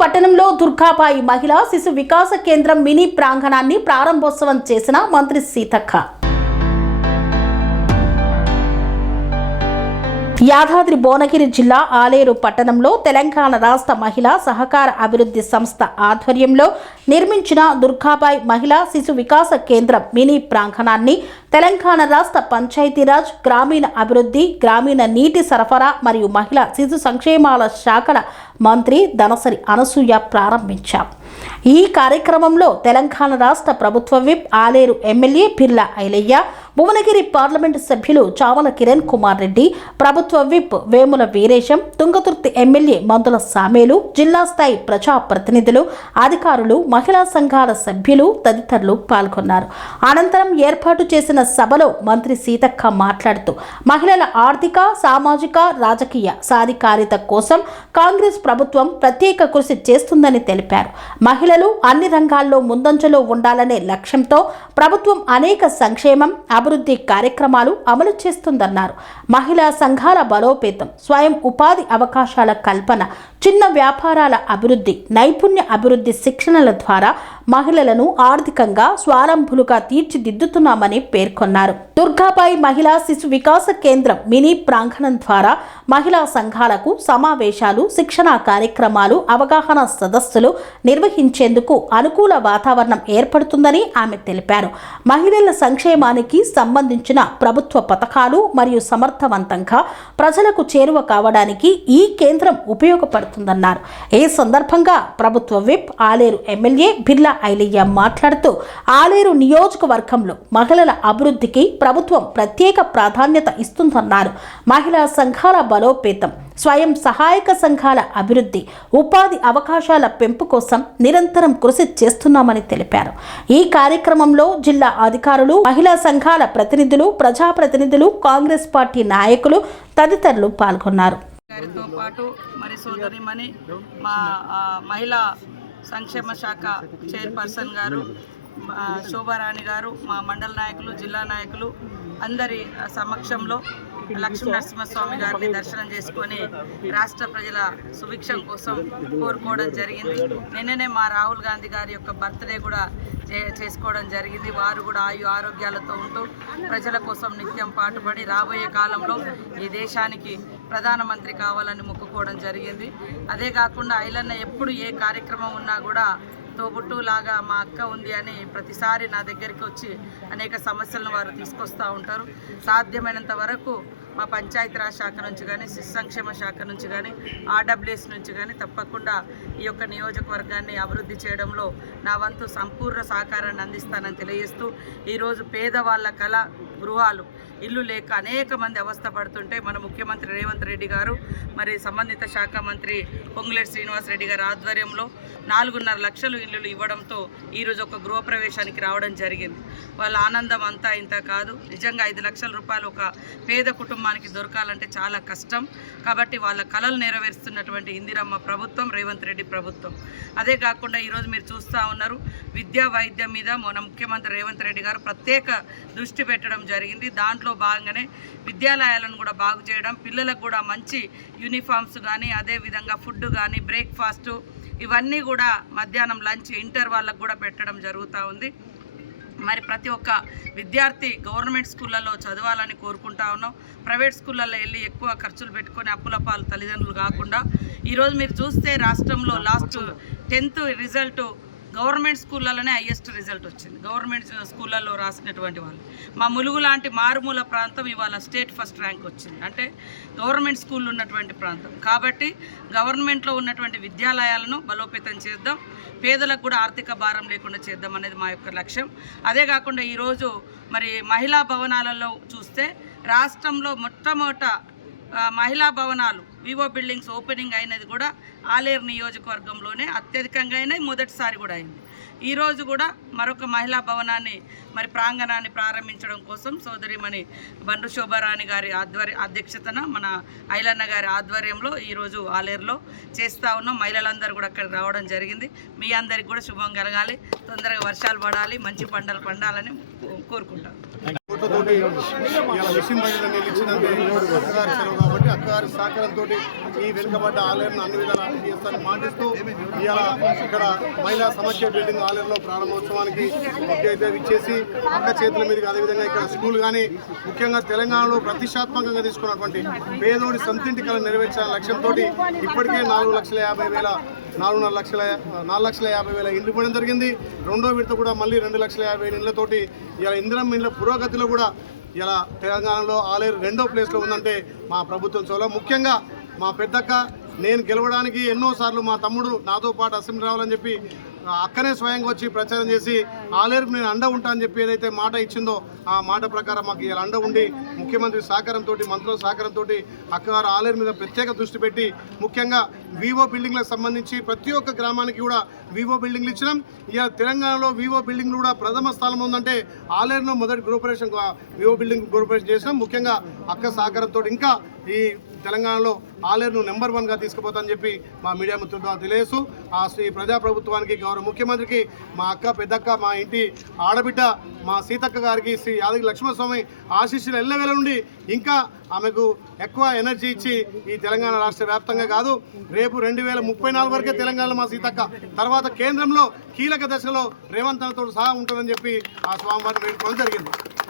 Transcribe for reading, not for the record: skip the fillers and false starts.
పట్టణంలో దుర్గాబాయి మహిళా శిశు వికాస కేంద్రం మినీ ప్రాంగణాన్ని ప్రారంభోత్సవం చేసిన మంత్రి సీతక్క. యాదాద్రి భువనగిరి జిల్లా ఆలేరు పట్టణంలో తెలంగాణ రాష్ట్ర మహిళా సహకార అభివృద్ధి సంస్థ ఆధ్వర్యంలో నిర్మించిన దుర్గాబాయి మహిళా శిశు వికాస కేంద్రం మినీ ప్రాంగణాన్ని తెలంగాణ రాష్ట్ర పంచాయతీరాజ్, గ్రామీణ అభివృద్ధి, గ్రామీణ నీటి సరఫరా మరియు మహిళా శిశు సంక్షేమాల శాఖల మంత్రి దనసరి అనసూయ ప్రారంభించారు. ఈ కార్యక్రమంలో తెలంగాణ రాష్ట్ర ప్రభుత్వ whip, Aleru MLA Birla Ailaiah, Bhuvanagiri parliament సభ్యులు చావల కిరణ్ కుమార్ రెడ్డి, ప్రభుత్వ విప్ వేముల వీరేశం, తుంగతుర్తి ఎమ్మెల్యే మందుల సామేలు, జిల్లా స్థాయి ప్రజాప్రతినిధులు, అధికారులు, మహిళా సంఘాల సభ్యులు తదితరులు పాల్గొన్నారు. అనంతరం ఏర్పాటు చేసిన సభలో మంత్రి సీతక్క మాట్లాడుతూ మహిళల ఆర్థిక, సామాజిక, రాజకీయ సాధికారిత కోసం కాంగ్రెస్ ప్రభుత్వం ప్రత్యేక కృషి చేస్తుందని తెలిపారు. మహిళలు అన్ని రంగాల్లో ముందంజలో ఉండాలనే లక్ష్యంతో ప్రభుత్వం అనేక సంక్షేమం, అభివృద్ధి కార్యక్రమాలు అమలు చేస్తుందన్నారు. మహిళా సంఘాల బలోపేతం, స్వయం ఉపాధి అవకాశాల కల్పన, చిన్న వ్యాపారాల అభివృద్ధి, నైపుణ్య అభివృద్ధి శిక్షణల ద్వారా మహిళలను ఆర్థికంగా స్వావలంబులుగా తీర్చిదిద్దుతున్నామని పేర్కొన్నారు. దుర్గాబాయి మహిళా శిశు వికాస కేంద్రం మినీ ప్రాంగణం ద్వారా మహిళా సంఘాలకు సమావేశాలు, శిక్షణా కార్యక్రమాలు, అవగాహన సదస్సులు నిర్వహించేందుకు అనుకూల వాతావరణం ఏర్పడుతుందని ఆమె తెలిపారు. మహిళల సంక్షేమానికి సంబంధించిన ప్రభుత్వ పథకాలు మరియు సమర్థవంతంగా ప్రజలకు చేరువ కావడానికి ఈ కేంద్రం ఉపయోగపడుతుందన్నారు. ఈ సందర్భంగా ప్రభుత్వ విప్, ఆలేరు ఎమ్మెల్యే బిర్లా ఐలయ్య మాట్లాడుతూ ఆలేరు నియోజకవర్గంలో మహిళల అభివృద్ధికి ప్రభుత్వం ప్రత్యేక ప్రాధాన్యత ఇస్తుందన్నారు. మహిళా సంఘాల బలోపేతం, స్వయం సహాయక సంఘాల అభివృద్ధి, ఉపాధి అవకాశాల పెంపు కోసం నిరంతరం కృషి చేస్తున్నామని తెలిపారు. ఈ కార్యక్రమంలో జిల్లా అధికారులు, మహిళా సంఘాల ప్రతినిధులు, ప్రజాప్రతినిధులు, కాంగ్రెస్ పార్టీ నాయకులు తదితరులు పాల్గొన్నారు. మా మహిళా సంక్షేమ శాఖ చైర్పర్సన్ గారు, శోభారాణి గారు, మా మండల నాయకులు, జిల్లా నాయకులు అందరి సమక్షంలో లక్ష్మీ నరసింహస్వామి గారిని దర్శనం చేసుకొని రాష్ట్ర ప్రజల సుభిక్షం కోసం కోరుకోవడం జరిగింది. నిన్ననే మా రాహుల్ గాంధీ గారి యొక్క బర్త్డే కూడా చేసుకోవడం జరిగింది. వారు కూడా ఆరోగ్యాలతో ఉంటూ ప్రజల కోసం నిత్యం పాటుపడి రాబోయే కాలంలో ఈ దేశానికి ప్రధానమంత్రి కావాలని మొక్కుకోవడం జరిగింది. అదే కాకుండా ఐలన్న ఎప్పుడు ఏ కార్యక్రమం ఉన్నా కూడా తోబుట్టులాగా మా అక్క ఉంది అని ప్రతిసారి నా దగ్గరికి వచ్చి అనేక సమస్యలను వారు తీసుకొస్తూ ఉంటారు. సాధ్యమైనంత వరకు మా పంచాయతీరాజ్ శాఖ నుంచి కానీ, శిశు సంక్షేమ శాఖ నుంచి కానీ, ఆర్డబ్ల్యూఎస్ నుంచి కానీ తప్పకుండా ఈ యొక్క నియోజకవర్గాన్ని అభివృద్ధి చేయడంలో నా వంతు సంపూర్ణ సహకారాన్ని అందిస్తానని తెలియజేస్తూ, ఈరోజు పేదవాళ్ళ కళ గృహాలు, ఇల్లు లేక అనేక మంది అవస్థ పడుతుంటే మన ముఖ్యమంత్రి రేవంత్ రెడ్డి గారు, మరి సంబంధిత శాఖ మంత్రి పొంగులేటి శ్రీనివాస్ రెడ్డి గారి ఆధ్వర్యంలో 4.5 లక్షలు ఇల్లులు ఇవ్వడంతో ఈరోజు ఒక గృహప్రవేశానికి రావడం జరిగింది. వాళ్ళ ఆనందం అంతా ఇంత కాదు. నిజంగా 5 లక్షల రూపాయలు ఒక పేద కుటుంబానికి దొరకాలంటే చాలా కష్టం. కాబట్టి వాళ్ళ కలలు నెరవేరుస్తున్నటువంటి ఇందిరమ్మ ప్రభుత్వం, రేవంత్ రెడ్డి ప్రభుత్వం. అదే కాకుండా ఈరోజు మీరు చూస్తూ ఉన్నారు, విద్యా వైద్యం మీద మన ముఖ్యమంత్రి రేవంత్ రెడ్డి గారు ప్రత్యేక దృష్టి పెట్టడం జరిగింది. దాంట్లో భాగంగానే విద్యాలయాలను కూడా బాగు చేయడం, పిల్లలకు కూడా మంచి యూనిఫామ్స్ కానీ, అదేవిధంగా ఫుడ్ కానీ, బ్రేక్ఫాస్టు ఇవన్నీ కూడా మధ్యాహ్నం లంచ్ ఇంటర్ వాళ్ళకు కూడా పెట్టడం జరుగుతూ ఉంది. మరి ప్రతి ఒక్క విద్యార్థి గవర్నమెంట్ స్కూళ్ళల్లో చదవాలని కోరుకుంటా ఉన్నాం. ప్రైవేట్ స్కూళ్ళల్లో వెళ్ళి ఎక్కువ ఖర్చులు పెట్టుకొని అప్పుల పాలు తల్లిదండ్రులు కాకుండా ఈరోజు మీరు చూస్తే రాష్ట్రంలో లాస్ట్ 10th రిజల్ట్ గవర్నమెంట్ స్కూళ్ళలోనే హైయెస్ట్ రిజల్ట్ వచ్చింది. గవర్నమెంట్ స్కూళ్ళల్లో రాసినటువంటి వాళ్ళు, మా ములుగు లాంటి మారుమూల ప్రాంతం ఇవాళ స్టేట్ ఫస్ట్ ర్యాంక్ వచ్చింది. అంటే గవర్నమెంట్ స్కూళ్ళు ఉన్నటువంటి ప్రాంతం. కాబట్టి గవర్నమెంట్లో ఉన్నటువంటి విద్యాలయాలను బలోపేతం చేద్దాం, పేదలకు కూడా ఆర్థిక భారం లేకుండా చేద్దాం అనేది మా యొక్క లక్ష్యం. అదే కాకుండా ఈరోజు మరి మహిళా భవనాలలో చూస్తే రాష్ట్రంలో మొట్టమొదట మహిళా భవనాలు వివో బిల్డింగ్స్ ఓపెనింగ్ అయినది కూడా ఆలేరు నియోజకవర్గంలోనే అత్యధికంగా అయినాయి, మొదటిసారి కూడా అయింది. ఈరోజు కూడా మరొక మహిళా భవనాన్ని మరి ప్రాంగణాన్ని ప్రారంభించడం కోసం సోదరిమణి బండ్రు శోభారాణి గారి అధ్యక్షతన మన ఐలన్న గారి ఆధ్వర్యంలో ఈరోజు ఆలేరులో చేస్తూ ఉన్నాం. మహిళలందరూ కూడా అక్కడికి రావడం జరిగింది. మీ అందరికి కూడా శుభం కలగాలి, తొందరగా వర్షాలు పడాలి, మంచి పంటలు పండాలని కోరుకుంటాం. కృతతోటి ఇలా మిషన్ బయట నీళ్ళు ఇచ్చిందంటే అక్కగారి సెలవు కాబట్టి అక్కగారి సహకారంతో ఈ వెనుకబడ్డ ఆలయాన్ని అన్ని విధాలు అభివృద్ధి చేస్తారని మాటిస్తూ ఇలా ఇక్కడ మహిళా సమస్య బిల్డింగ్ ఆలయంలో ప్రారంభోత్సవానికి ముఖ్య అయితే ఇచ్చేసి అక్క చేతుల మీదుగా అదేవిధంగా ఇక్కడ స్కూల్ కానీ ముఖ్యంగా తెలంగాణలో ప్రతిష్టాత్మకంగా తీసుకున్నటువంటి పేదోడి సొంతింటి కళ నెరవేర్చాలనే లక్ష్యంతో ఇప్పటికే 4,50,000 ఇండ్లు ఇవ్వడం జరిగింది. రెండో విడత కూడా మళ్ళీ 2,50,000 ఇండ్లతోటి ఇలా ఇందిరమ్మ ఇండ్ల పురోగతిలో కూడా ఇలా తెలంగాణలో ఆలేరు రెండో ప్లేస్లో ఉందంటే మా ప్రభుత్వం చోలో. ముఖ్యంగా మా పెద్దక్క నేను గెలవడానికి ఎన్నోసార్లు మా తమ్ముడు నాతో పాటు అసెంబ్లీ రావాలని చెప్పి అక్కనే స్వయంగా వచ్చి ప్రచారం చేసి ఆలేరుకు నేను అండ ఉంటా అని చెప్పి ఏదైతే మాట ఇచ్చిందో ఆ మాట ప్రకారం మాకు ఇలా అండ ఉండి ముఖ్యమంత్రి సహకారంతో మంత్రుల సహకారంతో అక్కగారు ఆలేరు మీద ప్రత్యేక దృష్టి పెట్టి ముఖ్యంగా వివో బిల్డింగ్లకు సంబంధించి ప్రతి ఒక్క గ్రామానికి కూడా వివో బిల్డింగ్లు ఇచ్చినాం. ఇలా తెలంగాణలో వివో బిల్డింగ్లు కూడా ప్రథమ స్థానంలో ఉందంటే ఆలేరులో మొదటి గ్రూపరేషన్ వివో బిల్డింగ్ గ్రూపరేషన్ చేసినాం. ముఖ్యంగా అక్క సహకారంతో ఇంకా ఈ తెలంగాణలో ఆలేరును నెంబర్ 1గా తీసుకుపోతానని చెప్పి మా మీడియా మిత్రుల ద్వారా తెలియజేస్తూ ఆ శ్రీ ప్రజాప్రభుత్వానికి గౌరవ ముఖ్యమంత్రికి మా అక్క పెద్దక్క మా ఇంటి ఆడబిడ్డ మా సీతక్క గారికి శ్రీ యాదగిరి లక్ష్మణస్వామి ఆశీస్సులు ఎల్లవేళ నుండి ఇంకా ఆమెకు ఎక్కువ ఎనర్జీ ఇచ్చి ఈ తెలంగాణ రాష్ట్ర వ్యాప్తంగా కాదు రేపు 2034 వరకే తెలంగాణలో మా సీతక్క తర్వాత కేంద్రంలో కీలక దశలో రేవంత్ అన్నతో సహా ఉంటుందని చెప్పి ఆ స్వామివారిని వేడుకోవడం జరిగింది.